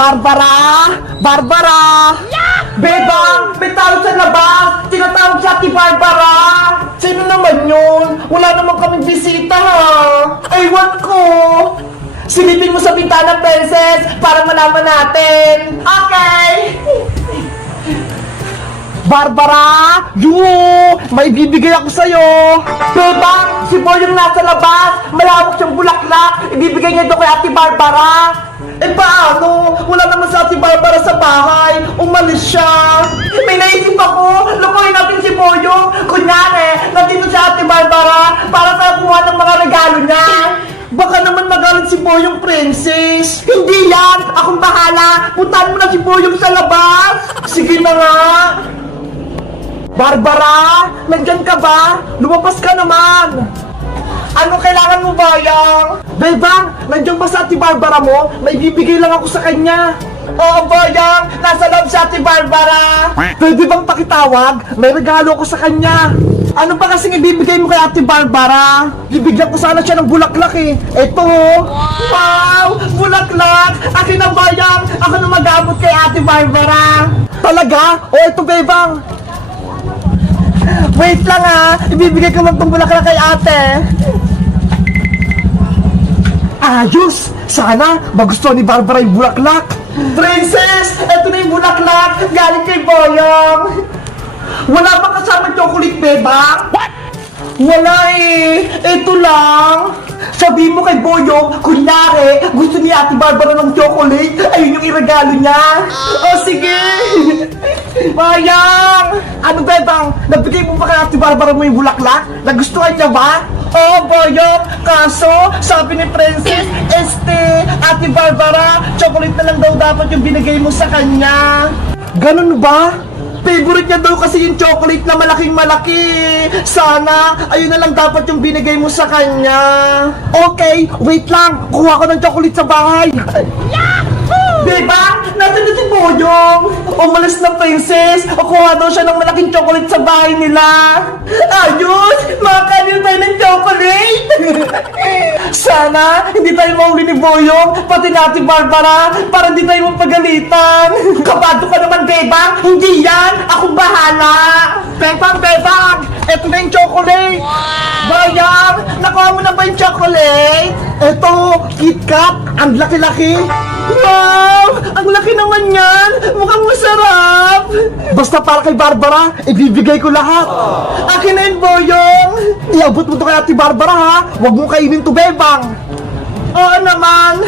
Barbara! Barbara! Bebang! May tao sa labas! Tinatawag siya si Barbara! Sino naman yun? Wala naman kaming bisita ha! Aywan ko! Silipin mo sa bintana, princess, para malaman natin! Okay! Barbara! May bibigay ako sa'yo! Bebang! Si Boy yung nasa labas! Malawak siyang bulaklak! Ibibigay niya doon kay Ate Barbara! Eh paano? Wala naman sa Ate Barbara sa bahay! Umalis siya! May naisip ako! Lukuhin natin si Boyong! Kunyari, nandito siya Ate Barbara para sa kuha ng mga regalo niya! Baka naman magalit si Boyong, princess! Hindi yan! Akong bahala! Puntahan mo na si Boyong sa labas! Sige na nga! Barbara! Nandyan ka ba? Lumabas ka naman! Ano kailangan mo, Bayang? Bebang! Nandiyan ba sa Ate Barbara mo? May bibigay lang ako sa kanya! Oo, Bayang! Nasa loob sa Ate Barbara! Pwede bang pakitawag? May regalo ako sa kanya! Ano ba kasing ibibigay mo kay Ate Barbara? Bibigyan ko sana siya ng bulaklak eh! Eto! Wow! Bulaklak! Akin na, Bayang! Ako na mag-abot kay Ate Barbara! Talaga? O eto, Bebang! Wait lang ha! Ibibigay ko lang itong bulaklak kay ate! Ayos! Sana magustuhan ni Barbara yung bulaklak! Princess! Ito na yung bulaklak! Galing kay Boyong! Wala ba kasama chocolate, Bebang? What? Wala eh! Ito lang! Sabihin mo kay Boyong, kunyari, gusto ni Ate Barbara ng chocolate, ayun yung iregalo niya! Oh, sige! Bayang! Ano, Bebang? Nabigay mo ba kay Ate Barbara mo yung bulaklak? Nagustuhan niya ba? Oo, Boyong! Kaso, sabi ni Princess, Ate Barbara, chocolate na lang daw dapat yung binigay mo sa kanya! Ganun ba? Favorite niya daw kasi yung chocolate na malaking malaki. Sana, ayun na lang dapat yung binigay mo sa kanya. Okay, wait lang. Kuha ko ng chocolate sa bahay. Yahoo! Diba? Nasaan na si Boyong? Umalis na, princess. Kuha daw siya ng malaking chocolate sa bahay nila. Ayos! Makakanin tayo ng chocolate! Sana, hindi tayo mahuli ni Boyong, pati natin Barbara, para hindi tayo mapagalitan. Kabado ka naman, Bebang. Hindi yan. Akong bahala. Bebang, Bebang. Eto na yung chocolate. Bayang, nakuha mo na ba yung chocolate? Eto, KitKat. Ang laki-laki. Wow! Ang laki naman yan! Mukhang masarap! Basta para kay Barbara, ibibigay ko lahat. Akin na yun, Boyong. Iabot mo to kay Ate Barbara, ha? Huwag mo kainin to, Bebang. Oo naman.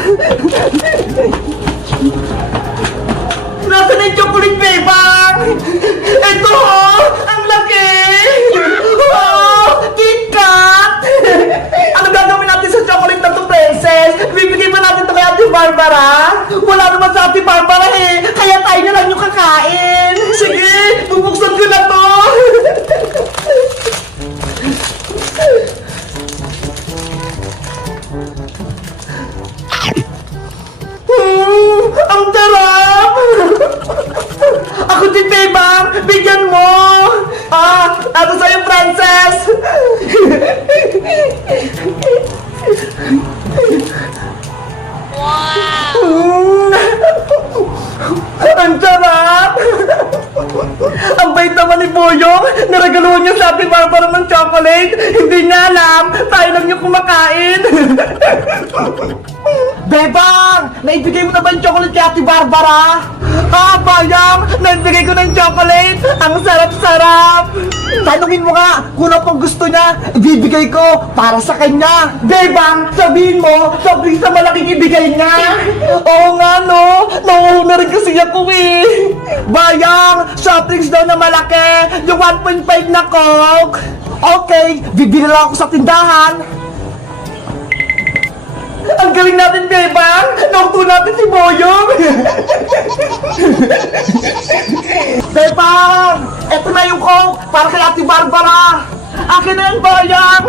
Nasaan na yung chocolate, Bebang? Ito, oh! Ang laki! Oh! KitKat! Ano gagawin natin sa chocolate na to, princess? Bibigay ba natin to kay Ate Barbara? Wala naman sa Ate Barbara eh! Kaya tayo na lang yung kakain! Sige! Bubuksan ko na to! Ang sarap! Ako din, Bebang! Bigyan mo! Ano sa'yo, princess? Ang sarap! Ang bait naman ni Boyong! Naragaluhan niya sa Ate Barbara ng chocolate! Hindi niya alam! Tayo lang yung kumakain! Bebang! Naibigay mo na ba yung chocolate kay Ate Barbara? Bayang! Naibigay ko ng chocolate! Ang sarap-sarap! Tanungin mo nga kung ano pang gusto niya, ibibigay ko para sa kanya! Bebang! Sabihin mo, sabihin sa malaking ibigay niya! Oo nga no! Nauuna rin kasi ako eh! Bayang! Soft drinks daw na malaki! Yung 1.5 na Coke! Okay, bibili lang ako sa tindahan! Ang galing natin, Bebang! Nauto natin si Boyong! Bebang! Eto na yung Coke para kay Ate Barbara! Akin na yung Bayang!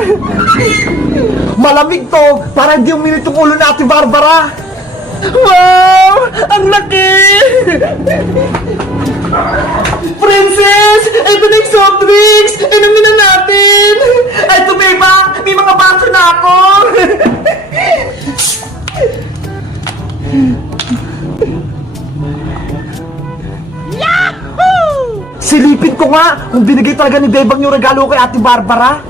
Malamig to para hindi uminit yung ulo ni Ate Barbara! Wow! Ang laki! Princess! Ito na yung soft drinks! Inumin na natin! Ito, Bebang! May mga baso na ako! Silipin ko nga kung binigay talaga ni Bebang yung regalo kay Ate Barbara.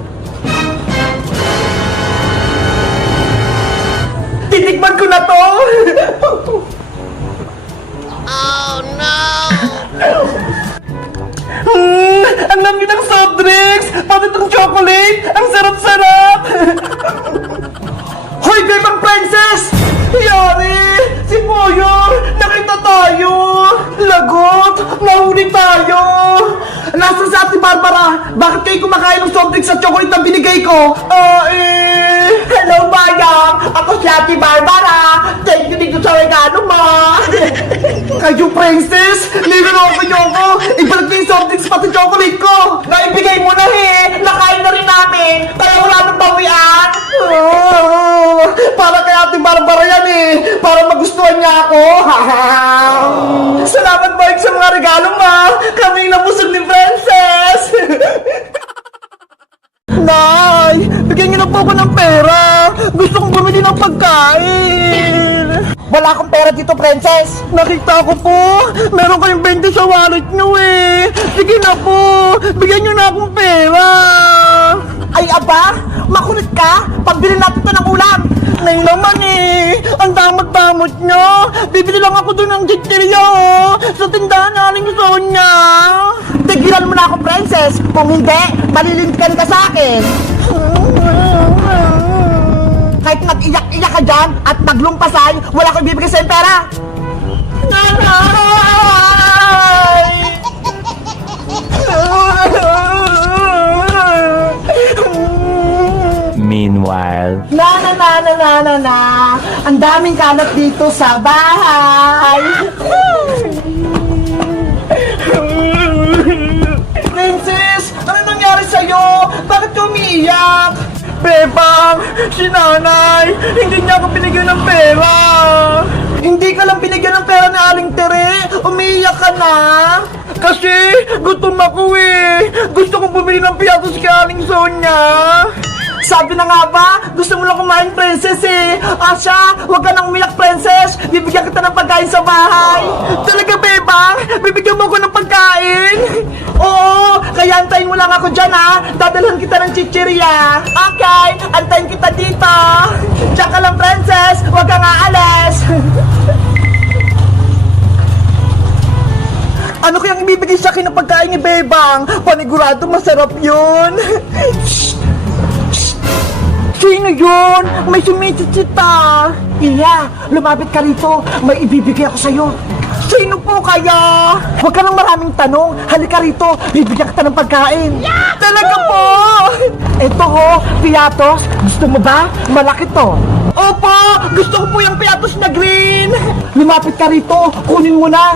Titikman ko na to! Ang lamig ng soft drinks! Pati itong chocolate! Ang sarap-sarap! Hoy, Bebang Princess! Yari! Si Boyo! Nakita tayo! Lagot! Nahuli tayo! Nasaan si Ate Barbara? Bakit kayo kumakain ng soft drinks at chocolate na binigay ko? Hello, Bayang! Ako si Ate Barbara! Thank you dito sa regalo mo! Kayo, Princess! Niloloko niyo ako! Ibalik niyo yung soft drinks pati chocolate ko! Naibigay mo na Nakain na rin namin! Kaya wala nang bawian! Para kay Ate Barbara yan Para magustuhan niya ako! Salamat, Mike, sa mga regalo mo! Kaming nabusog ni Princess! Nay! Bigyan niyo na po ako ng pera! Gusto kong bumili ng pagkain! Wala akong pera dito, Princess! Nakita ko po! Meron kayong 20 sa wallet niyo Sige na po! Bigyan niyo na akong pera! Ay, aba! Makulit ka! Pambili natin ito ng ulam! Nay naman Ang damot-damot niyo! Bibili lang ako doon ng chichirya sa tindahan na Aling Sonia! Tigilan mo na ako, Princess! Kung hindi, malilintikan ka sa akin! Kahit mag-iyak-iyak ka dyan at maglumpasay, wala ko ibibigay sa'yo pera! Nanay! Meanwhile, Na! Ang daming kalat dito sa bahay! Princess! Ano nangyari sa'yo? Bakit ka umiiyak? Bebang! Si nanay! Hindi niya ako binigyan ng pera! Hindi ka lang binigyan ng pera ni Aling Tere! Umiiyak ka na! Kasi gutom ako Gusto kong bumili ng piyatos kay Aling Sonia! Sabi na nga ba, gusto mo lang kumain, Princess Asya, huwag ka nang umiyak, Princess. Bibigyan kita ng pagkain sa bahay. Talaga, Bebang? Bibigyan mo ko ng pagkain? Oo, kaya antayin mo lang ako dyan, Dadalhan kita ng chichirya. Okay, antayin kita dito. Diyan ka lang, Princess. Huwag kang aalis. Ano kayang ibibigay sa akin ng pagkain ni Bebang? Panigurado masarap yun. Sino yun? May sumisitsita! Iya, lumapit ka rito. May ibibigay ako sa'yo. Sino po kaya? Huwag ka nang maraming tanong. Halika rito. Bibigyan kita ng pagkain. Yeah! Talaga po! Ito piatos. Gusto mo ba? Malaki to. Opo! Gusto ko po yung piatos na green. Lumapit ka rito. Kunin mo na.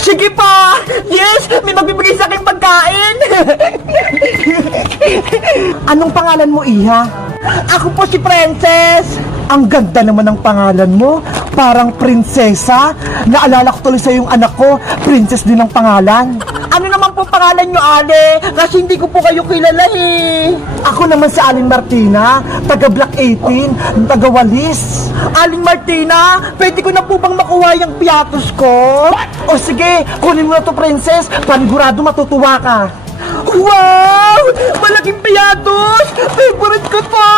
Sige pa! Yes! May magbibigay sa akin pagkain! Anong pangalan mo, Iha? Ako po si Princess! Ang ganda naman ng pangalan mo. Parang prinsesa. Naalala ko tuloy sa yung anak ko. Princess din ang pangalan. Ano naman po pangalan nyo, Ale? Kasi hindi ko po kayo kilala Ako naman si Aling Martina, taga Block 18, taga Walis. Aling Martina, pwede ko na po bang makuha yung piatos ko? O sige, kunin mo na to, Princess. Panigurado matutuwa ka. Wow! Malaking piatos! Favorite ko to!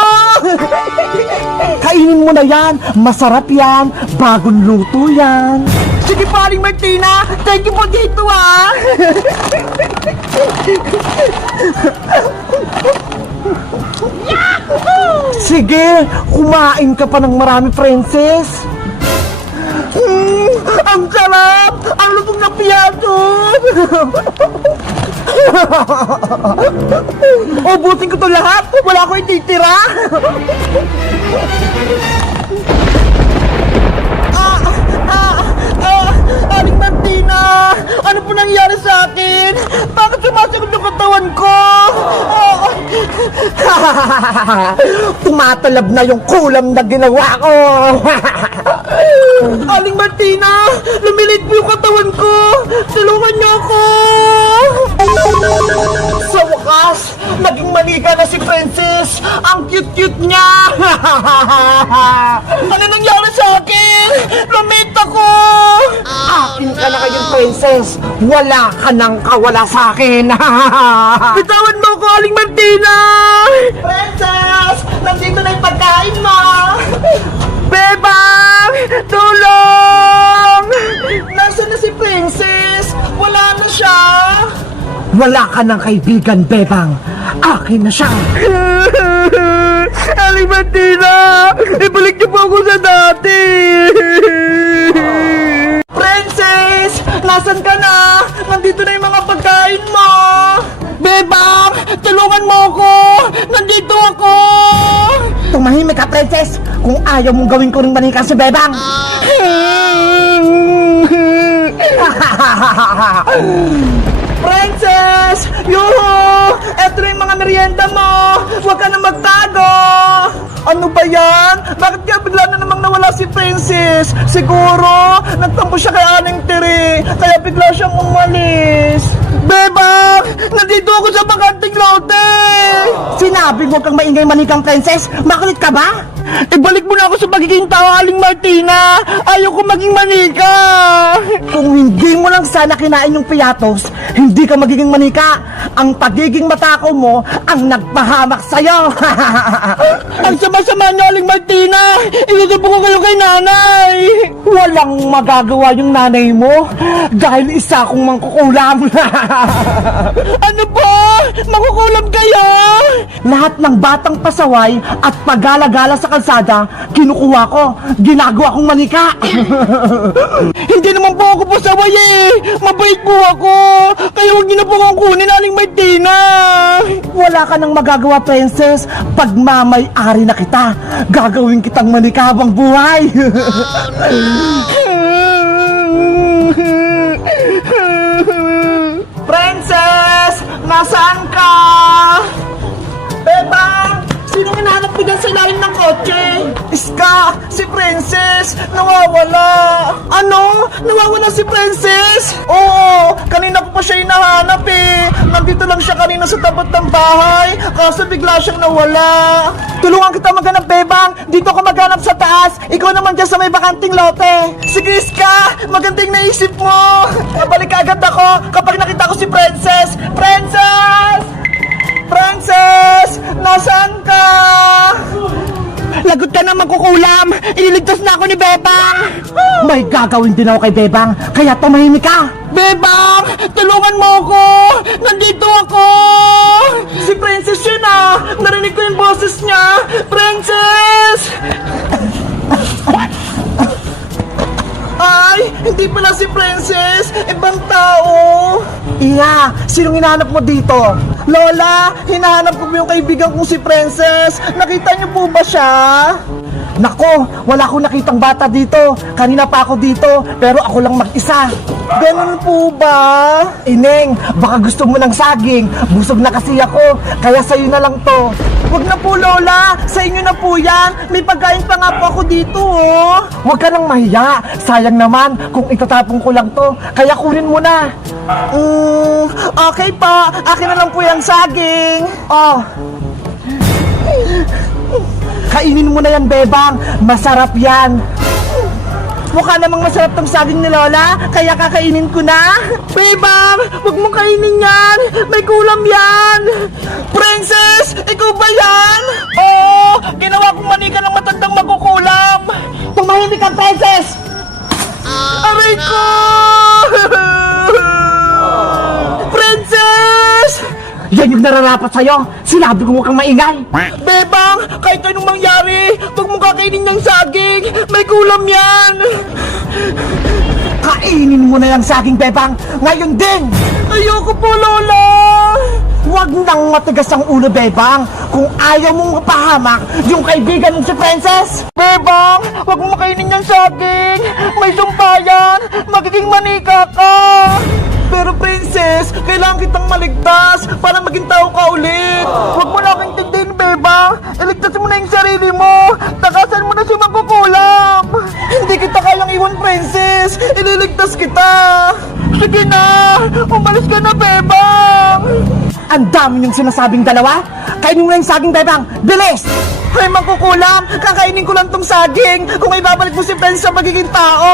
Kainin mo na yan. Masarap yan. Bagong luto yan. Sige pa, Aling Martina. Thank you po dito, Sige, kumain ka pa ng marami, Princess. Ang sarap! Ang lutong na piatos! Ubusin ko to lahat! Wala ko ititira! Aling Martina! Ano po nangyari sa akin? Bakit sumasagot yung katawan ko? Tumatalab na yung kulam na ginawa ko! Aling Martina! Lumilit po yung katawan ko! Tulungan niyo ako! Sa wakas, naging manika na si Princess! Ang cute-cute niya! Ano nangyari sa akin? Lumit ako! Akin Princess, wala ka nang kawala sa akin. Bitawan mo ko, Aling Martina! Princess, nandito na yung pagkain mo! Bebang! Tulong! Nasaan na si Princess? Wala na siya! Wala ka ng kaibigan, Bebang. Akin na siya. Aling Martina, ibalik niyo po ako sa dati. Princess, nasan ka na? Nandito na yung mga pagkain mo. Bebang, tulungan mo ako. Nandito ako. Tumahimik ka, Princess. Kung ayaw mong gawin ko rin manika si Bebang. Princess! Yuhu! Eto na yung mga merienda mo! Huwag ka na magtago! Ano ba yan? Bakit kaya bigla na namang nawala si Princess? Siguro, nagtampo siya kay Aling Tiri, kaya bigla siyang umalis. Bebang! Nandito ako sa bakanting lote! Sinabi mo kang maingay manikang Princess? Makulit ka ba? Ibalik mo na ako sa pagiging tao, Aling Martina! Ayaw ko maging manika! Kung hindi mo lang sana kinain yung piyatos, hindi ka magiging manika. Ang pagiging matakaw mo ang nagpahamak sa'yo. Ang sama-sama niyo, Aling Martina! Inutubo ko kayo kay nanay! Walang magagawa yung nanay mo dahil isa akong mangkukulam. Ano ba? Mangkukulam kayo? Lahat ng batang pasaway at pagala-gala sa kalsada, kinukuha ko. Ginagawa kong manika. Hindi naman po ako pasaway eh. Mabait po ako. Kaya huwag niyo na po akong kunin, Aling Martina. Wala ka nang magagawa, Princess. Pagmamay-ari na kita, gagawin kitang manika habang buhay. Princess! Nasaan ka? Bebang! Sino hinahanap mo dyan sa ilalim ng kotse? Iska! Si Princess! Nawawala! Ano? Nawawala si Princess? Oo! Kanina ko pa siya hinahanap eh! Nandito lang siya kanina sa tapat ng bahay, kaso bigla siyang nawala. Tulungan kita maghanap, Bebang! Dito ka maghanap sa taas! Ikaw naman dyan sa may bakanting lote! Sige, Iska! Magandang naisip mo! Nabalik agad ako kapag nakita ko si Princess! Princess! Princess! Nasaan ka? Lagot ka na magkukulam! Ililigtas na ako ni Bebang! May gagawin din ako kay Bebang, kaya tumahimik ka! Bebang! Tulungan mo ako! Nandito ako! Si Princess yun ah! Narinig ko yung boses niya! Princess! Ay! Hindi pala si Princess! Ibang tao! Iya! Sinong hinahanap mo dito? Lola! Hinahanap ko yung kaibigan kong si Princess! Nakita niyo po ba siya? Nako! Wala akong nakitang bata dito! Kanina pa ako dito, pero ako lang mag-isa! Ganun po ba? Ineng, baka gusto mo ng saging. Busog na kasi ako, kaya sa'yo na lang to. Huwag na po, Lola. Sa inyo na po yan. May pagkain pa nga po ako dito, oh. Huwag ka nang mahiya. Sayang naman kung itatapon ko lang to. Kaya kunin mo na. Okay pa. Akin na lang po yung saging. Oh. Kainin mo na yan, Bebang. Masarap yan. Mukha namang masarap tong saging ni Lola, kaya kakainin ko na. Bebang, huwag mong kainin yan. May kulam yan. Princess, ikaw ba yan? Oo, ginawa kong manika ng matandang magkukulam. Tumahimik ka, Princess. Aray ko! Princess! Yan yung nararapat sa'yo. Sinabi ko huwag kang maingay. Bebang, kahit anong mangyari, huwag mong kakainin ng saging. May kulam yan. Kainin mo na yung saging, Bebang. Ngayon din. Ayoko po, Lola. Huwag nang matigas ang ulo, Bebang. Kung ayaw mong mapahamak yung kaibigan mong si Princess. Bebang, huwag mong makainin yung saging. May sumpayan. Magiging manika ka. Pero Princess, kailangan kitang maligtas para maging tao ka ulit. Huwag mo na aking tigdain, Bebang. Iligtas mo na yung sarili mo. Takasan mo na si magkukulam. Hindi kita kayang iwan, Princess. Ililigtas kita. Sige na, umalis ka na, Bebang. Ang dami niyong sinasabing dalawa. Kainin mo na yung saging, Bebang. Bilis! Ay, magkukulam. Kakainin ko lang tong saging. Kung may babalik mo si Princess sa magiging tao.